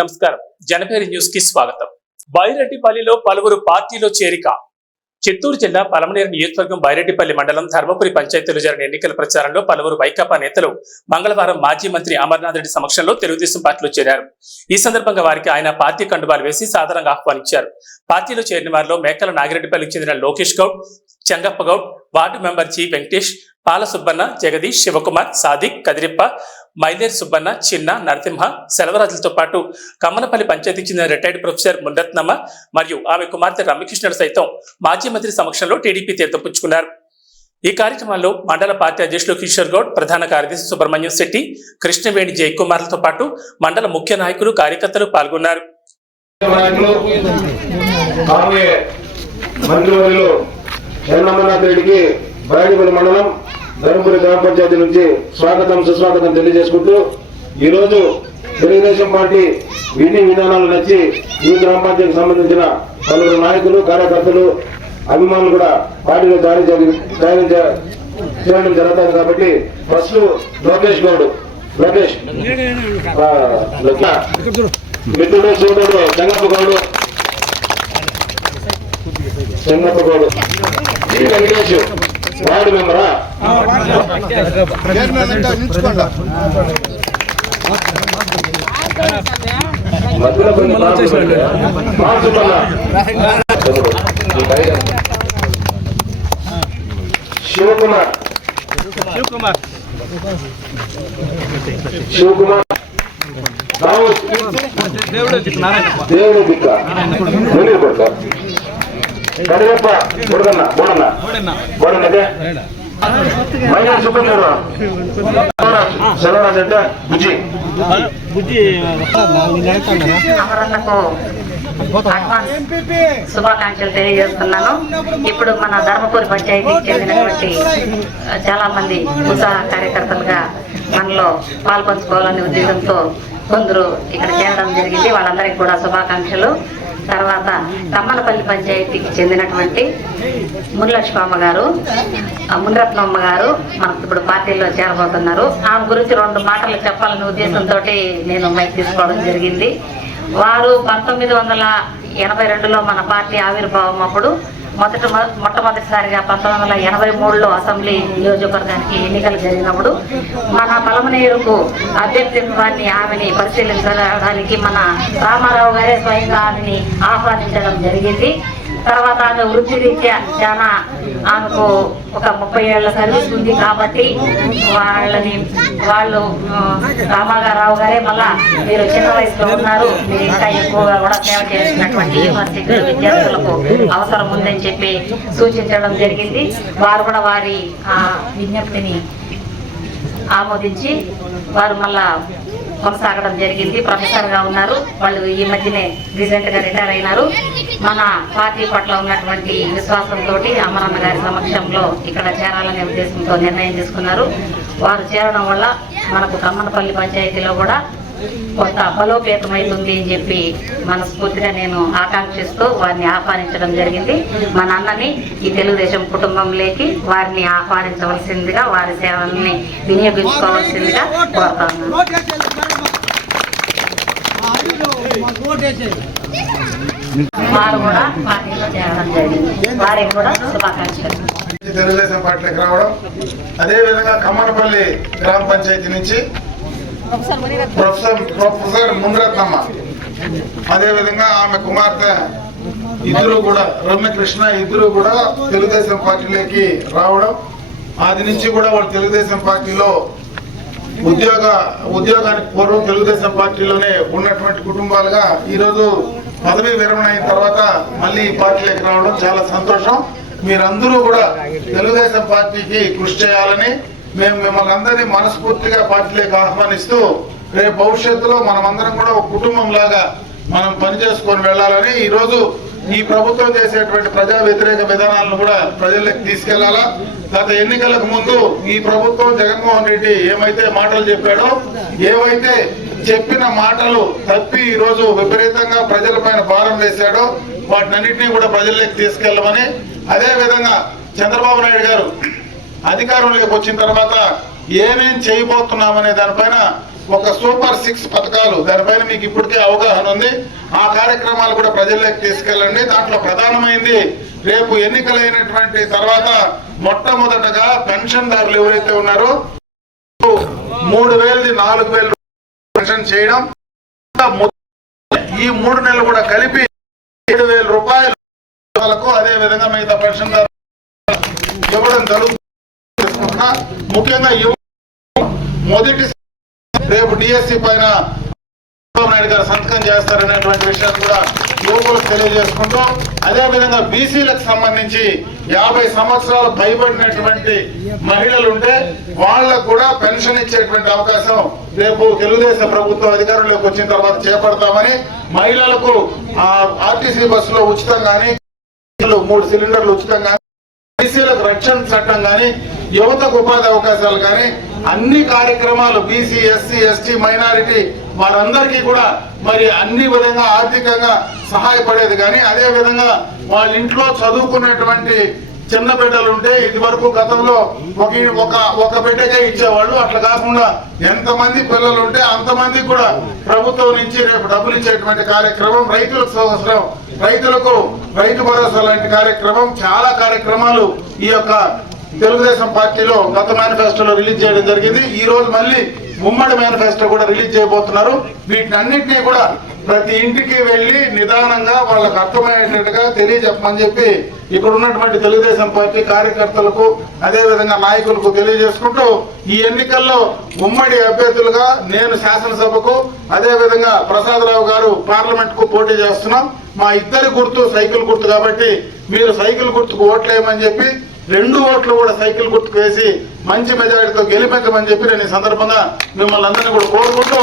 నమస్కారం. జనపేరి న్యూస్కి స్వాగతం. బైరెడ్డిపల్లిలో పలువురు పార్టీలో చేరిక. చిత్తూరు జిల్లా పలమనేరు నియోజకవర్గం బైరెడ్డిపల్లి మండలం ధర్మపురి పంచాయతీలో జరిగిన ఎన్నికల ప్రచారంలో పలువురు వైకాపా నేతలు మంగళవారం మాజీ మంత్రి అమర్నాథ్ రెడ్డి సమక్షంలో తెలుగుదేశం పార్టీలో చేరారు. ఈ సందర్భంగా వారికి ఆయన పార్టీ కండువాలు వేసి సాధారణంగా ఆహ్వానించారు. పార్టీలో చేరిన వారిలో మేకల నాగిరెడ్డిపల్లికి చెందిన Lokesh Goud Chengappa Goud ward member G Venkatesh Pala Subbanna Jagadish Shivakumar Sadiq కదిరిప్ప మైలేర్ Subbanna చిన్న నరసింహ సెలవరాజులతో పాటు కమ్మనపల్లి పంచాయతీకి చెందిన రిటైర్డ్ ప్రొఫెసర్ ముందత్నమ్మ మరియు ఆమె కుమార్తె రమ్యకృష్ణుడు సైతం మాజీ మంత్రి సమక్షంలో టీడీపీ తీర్థం పుచ్చుకున్నారు ఈ కార్యక్రమంలో మండల పార్టీ అధ్యక్షులు కిషోర్ గౌడ్ ప్రధాన కార్యదర్శి సుబ్రహ్మణ్యం శెట్టి కృష్ణవేణి జయకుమార్లతో పాటు మండల ముఖ్య నాయకులు కార్యకర్తలు పాల్గొన్నారు. ఎన్ రెడ్డికి బయటపల్లి మండలం ధర్మపురి గ్రామ పంచాయతీ నుంచి స్వాగతం సుస్వాగతం తెలియజేసుకుంటూ ఈరోజు తెలుగుదేశం పార్టీ విధి విధానాలు నచ్చి ఈ గ్రామ పంచాయతీకి సంబంధించిన పలువురు నాయకులు కార్యకర్తలు అభిమానులు కూడా పార్టీలో జారీ చేయ- జారీ చేయడం జరుగుతుంది కాబట్టి ఫస్ట్ లోకేష్ గౌడ్ లోకేష్. మిత్రుడు సోదరుడు చెంగప్ప గౌడు. చెంగప్ప గౌడు. ఈ వెంకటేష్ వార్డు మెంబరా? మధ్యలో కొన్ని పైన. శివకుమార్ శివకుమార్ రావచ్చు దేవుడు దిక్క సెలవరాజు అంటే బుజ్జి. అమరన్నకు అడ్వాన్స్ శుభాకాంక్షలు తెలియజేస్తున్నాను. ఇప్పుడు మన ధర్మపురి పంచాయతీకి చెందినటువంటి చాలా మంది ఉత్సాహ కార్యకర్తలుగా మనలో పాల్పంచుకోవాలనే ఉద్దేశంతో కొందరు ఇక్కడ చేరడం జరిగింది. వాళ్ళందరికీ కూడా శుభాకాంక్షలు. తర్వాత తమ్మలపల్లి పంచాయతీకి చెందినటువంటి మునిలక్ష్మమ్మ గారు ఆ మునిరత్నమ్మ గారు మనకు ఇప్పుడు పార్టీలో చేరబోతున్నారు. ఆమె గురించి రెండు మాటలు చెప్పాలనే ఉద్దేశంతో నేను మైక్ తీసుకోవడం జరిగింది. వారు పంతొమ్మిది వందల ఎనభై రెండులో మన పార్టీ ఆవిర్భావం అప్పుడు మొదట మొట్టమొదటిసారిగా పంతొమ్మిది వందల ఎనభై మూడులో అసెంబ్లీ నియోజకవర్గానికి ఎన్నికలు జరిగినప్పుడు మన పలమనేరుకు అభ్యర్థిత్వాన్ని ఆమెని పరిశీలించడానికి మన రామారావు గారే స్వయంగా ఆమెని ఆహ్వానించడం జరిగింది. తర్వాత ఆమె వృత్తి రీత్యా చాలా ఆమెకు ఒక ముప్పై ఏళ్ళ సర్వీస్ ఉంది కాబట్టి వాళ్ళని వాళ్ళు రామాగారావు గారే మళ్ళా మీరు చిన్న వయసులో ఉన్నారు మీరు ఇంకా ఎక్కువగా కూడా సేవ చేసినటువంటి యూనివర్సిటీ విద్యార్థులకు అవసరం ఉందని చెప్పి సూచించడం జరిగింది. వారు కూడా వారి ఆ విజ్ఞప్తిని ఆమోదించి వారు మళ్ళా కొనసాగడం జరిగింది. ప్రొఫెసర్గా ఉన్నారు. వాళ్ళు ఈ మధ్యనే రీసెంట్గా రిటైర్ అయినారు. మన పార్టీ పట్ల ఉన్నటువంటి విశ్వాసంతో అమరన్న గారి సమక్షంలో ఇక్కడ చేరాలనే ఉద్దేశంతో నిర్ణయం తీసుకున్నారు. వారు చేరడం వల్ల మనకు కమ్మనపల్లి పంచాయతీలో కూడా కొంత బలోపేతమైతుంది అని చెప్పి మనస్ఫూర్తిగా నేను ఆకాంక్షిస్తూ వారిని ఆహ్వానించడం జరిగింది. మా నాన్నని ఈ తెలుగుదేశం కుటుంబంలోకి వారిని ఆహ్వానించవలసిందిగా వారి సేవల్ని వినియోగించుకోవాల్సిందిగా కోరుతాను వారు కూడా పార్టీలో చేరడం జరిగింది. వారికి కూడా శుభాకాంక్షలు. తెలుగుదేశం పార్టీకి రావడం. అదే విధంగా కమ్మనపల్లి గ్రామ పంచాయతీ నుంచి ప్రొఫెసర్ ప్రొఫెసర్ మునరత్నమ్మ. అదే విధంగా ఆమె కుమార్తె ఇద్దరు కూడా రమ్యకృష్ణ ఇద్దరు కూడా తెలుగుదేశం పార్టీలోకి రావడం. అది నుంచి కూడా వాళ్ళు తెలుగుదేశం పార్టీలో ఉద్యోగ ఉద్యోగానికి పూర్వం తెలుగుదేశం పార్టీలోనే ఉన్నటువంటి కుటుంబాలుగా ఈరోజు పదవి విరమణ అయిన తర్వాత మళ్ళీ ఈ పార్టీలోకి రావడం చాలా సంతోషం. మీరందరూ కూడా తెలుగుదేశం పార్టీకి కృషి చేయాలని మేము మిమ్మల్ని అందరినీ మనస్ఫూర్తిగా పార్టీలోకి ఆహ్వానిస్తూ రేపు భవిష్యత్తులో మనమందరం కూడా ఒక కుటుంబం లాగా మనం పనిచేసుకొని వెళ్ళాలని ఈరోజు ఈ ప్రభుత్వం చేసేటువంటి ప్రజా వ్యతిరేక విధానాలను కూడా ప్రజలకు తీసుకెళ్ళాలా? గత ఎన్నికలకు ముందు ఈ ప్రభుత్వం జగన్మోహన్ రెడ్డి ఏమైతే మాటలు చెప్పాడో ఏవైతే చెప్పిన మాటలు తప్పి ఈ రోజు విపరీతంగా ప్రజలపైన భారం వేశాడో వాటినన్నింటినీ కూడా ప్రజల్లోకి తీసుకెళ్ళమని అదే విధంగా చంద్రబాబు నాయుడు గారు అధికారంలోకి వచ్చిన తర్వాత ఏమేం చేయబోతున్నామనే దానిపైన ఒక సూపర్ సిక్స్ పథకాలు దానిపైన మీకు ఇప్పటికే అవగాహన ఉంది. ఆ కార్యక్రమాలు కూడా ప్రజల్లోకి తీసుకెళ్ళండి. దాంట్లో ప్రధానమైంది రేపు ఎన్నికలైనటువంటి తర్వాత మొట్టమొదటగా పెన్షన్దారులు ఎవరైతే ఉన్నారో మూడు వేలది నాలుగు వేలు పెన్షన్ చేయడం ఈ మూడు నెలలు కూడా కలిపి ఏడు వేల రూపాయలు అదే విధంగా మిగతా పెన్షన్ ఇవ్వడం జరుగుతుంది. ముఖ్యంగా మొదటి రేపు డిఎస్సి పైన నాయుడు గారు సంతకం చేస్తారనేటువంటి విషయాన్ని కూడా యువకులకు తెలియజేసుకుంటూ అదే విధంగా బీసీలకు సంబంధించి యాభై సంవత్సరాలు భయపడినటువంటి మహిళలు ఉంటే వాళ్ళకు కూడా పెన్షన్ ఇచ్చేటువంటి అవకాశం రేపు తెలుగుదేశం ప్రభుత్వం అధికారంలోకి వచ్చిన తర్వాత చేపడతామని మహిళలకు ఆర్టీసీ బస్సులో ఉచితం మూడు సిలిండర్లు ఉచితంగా బీసీలకు రక్షణ చట్టం కానీ యువతకు ఉపాధి అవకాశాలు కానీ అన్ని కార్యక్రమాలు బీసీ ఎస్సీ ఎస్టీ మైనారిటీ వారందరికీ కూడా మరి అన్ని విధంగా ఆర్థికంగా సహాయపడేది కానీ అదే విధంగా వాళ్ళ ఇంట్లో చదువుకున్నటువంటి చిన్న బిడ్డలు ఉంటే ఇది వరకు గతంలో ఒక ఒక ఒక బిడ్డకే ఇచ్చేవాళ్ళు. అట్లా కాకుండా ఎంతమంది పిల్లలు ఉంటే అంతమందికి కూడా ప్రభుత్వం నుంచి రేపు డబ్బులు ఇచ్చేటువంటి కార్యక్రమం రైతులకు అవసరం రైతులకు రైతు భరోసా లాంటి కార్యక్రమం చాలా కార్యక్రమాలు ఈ యొక్క తెలుగుదేశం పార్టీలో గత మేనిఫెస్టోలో రిలీజ్ చేయడం జరిగింది. ఈ రోజు మళ్ళీ ఉమ్మడి మేనిఫెస్టో కూడా రిలీజ్ చేయబోతున్నారు. వీటిని అన్నింటినీ కూడా ప్రతి ఇంటికి వెళ్ళి నిదానంగా వాళ్ళకు అర్థమయ్యేటట్టుగా తెలియజెప్పమని చెప్పి ఇక్కడ ఉన్నటువంటి తెలుగుదేశం పార్టీ కార్యకర్తలకు అదేవిధంగా నాయకులకు తెలియజేసుకుంటూ ఈ ఎన్నికల్లో ఉమ్మడి అభ్యర్థులుగా నేను శాసనసభకు అదేవిధంగా ప్రసాదరావు గారు పార్లమెంట్కు పోటీ చేస్తున్నాం. మా ఇద్దరి గుర్తు సైకిల్ గుర్తు కాబట్టి మీరు సైకిల్ గుర్తుకు ఓట్లేయమని చెప్పి రెండు ఓట్లు కూడా సైకిల్ గుర్తుకు వేసి మంచి మెజారిటీతో గెలిపించమని చెప్పి నేను ఈ సందర్భంగా మిమ్మల్ని అందరినీ కూడా కోరుకుంటూ